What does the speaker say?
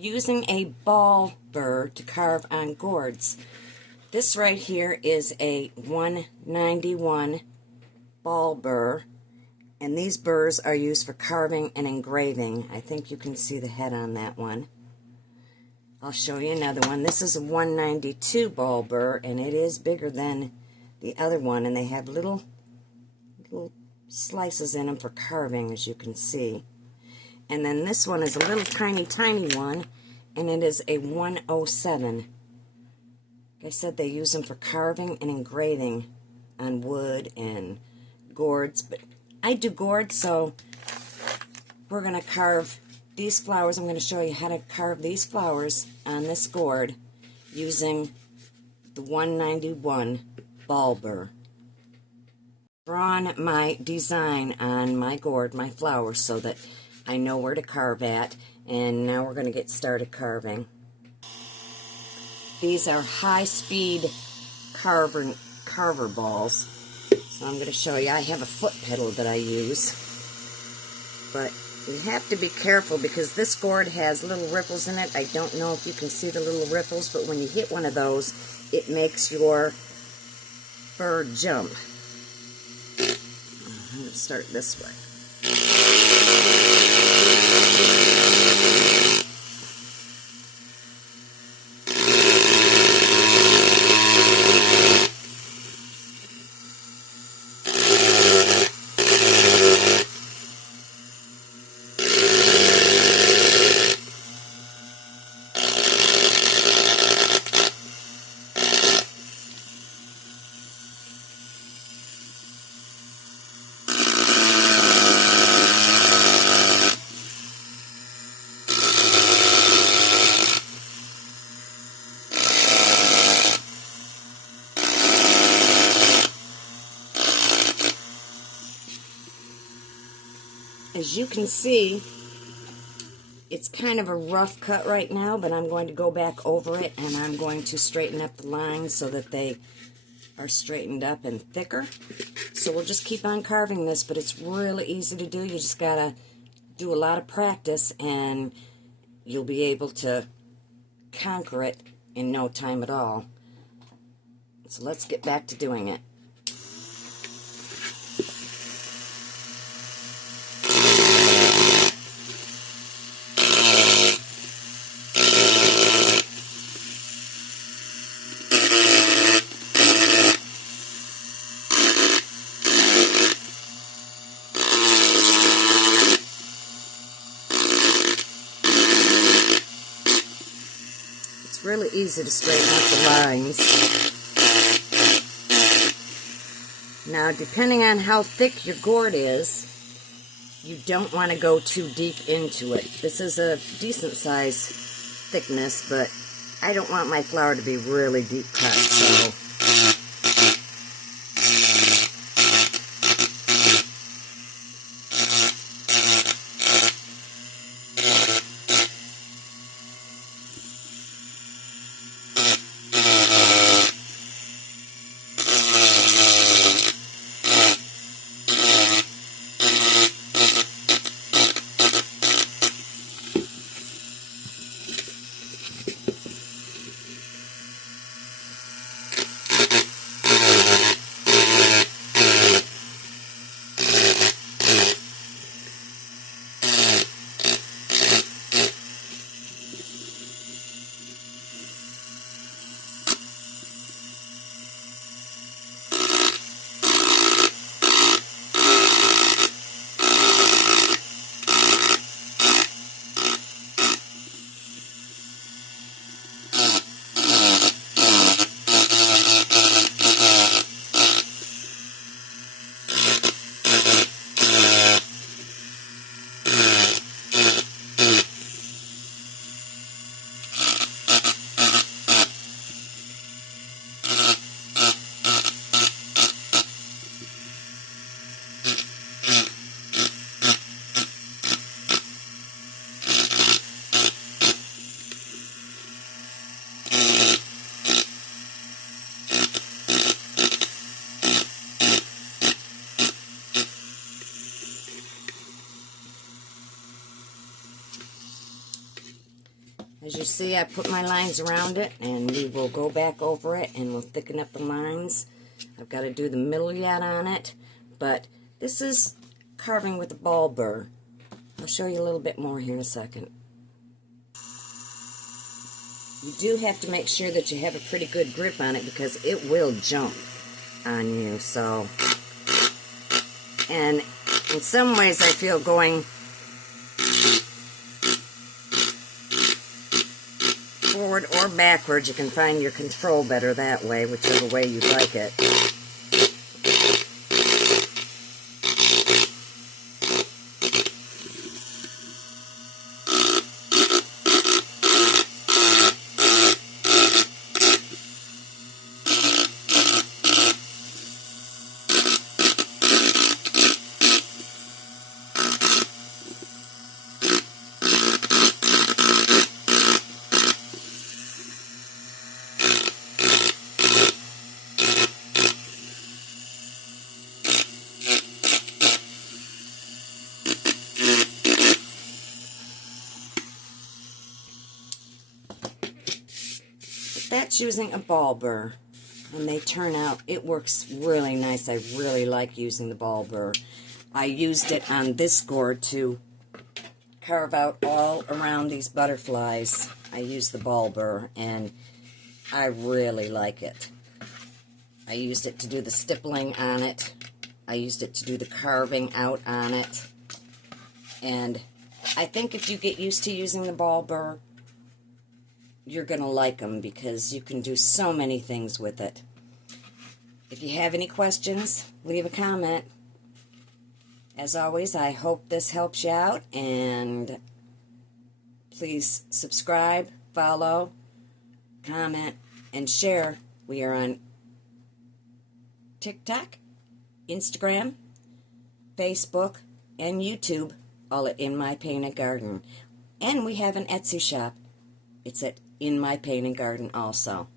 Using a ball burr to carve on gourds. This right here is a 191 ball burr, and these burrs are used for carving and engraving. I think you can see the head on that one. I'll show you another one. This is a 192 ball burr, and it is bigger than the other one, and they have little slices in them for carving, as you can see. And then this one is a little tiny one, and it is a 107. Like I said, they use them for carving and engraving on wood and gourds. But I do gourds, so we're going to carve these flowers. I'm going to show you how to carve these flowers on this gourd using the 191 ball burr. Drawn my design on my gourd, my flowers, so that I know where to carve at, and now we're going to get started carving. These are high-speed carver balls, so I'm going to show you. I have a foot pedal that I use, but you have to be careful because this gourd has little ripples in it. I don't know if you can see the little ripples, but when you hit one of those, it makes your burr jump. I'm going to start this way. As you can see, it's kind of a rough cut right now, but I'm going to go back over it and I'm going to straighten up the lines so that they are straightened up and thicker. So we'll just keep on carving this, but it's really easy to do. You just gotta do a lot of practice and you'll be able to conquer it in no time at all. So let's get back to doing it. It's really easy to straighten up the lines. Now, depending on how thick your gourd is, you don't want to go too deep into it. This is a decent size thickness, but I don't want my flower to be really deep cut, so As you see, I put my lines around it, and we will go back over it, and we'll thicken up the lines. I've got to do the middle yet on it, but this is carving with the Ball Burr. I'll show you a little bit more here in a second. You do have to make sure that you have a pretty good grip on it because it will jump on you. So, and in some ways I feel going forward or backwards, you can find your control better that way, whichever way you like it. That's using a Ball Burr, and they turn out, it works really nice. I really like using the Ball Burr. I used it on this gourd to carve out all around these butterflies. I used the Ball Burr, and I really like it. I used it to do the stippling on it. I used it to do the carving out on it. And I think if you get used to using the Ball Burr, you're going to like them because you can do so many things with it. If you have any questions, leave a comment. As always, I hope this helps you out, and please subscribe, follow, comment, and share. We are on TikTok, Instagram, Facebook, and YouTube, all at In My Painted Garden. And we have an Etsy shop. It's at In My Painted Garden also.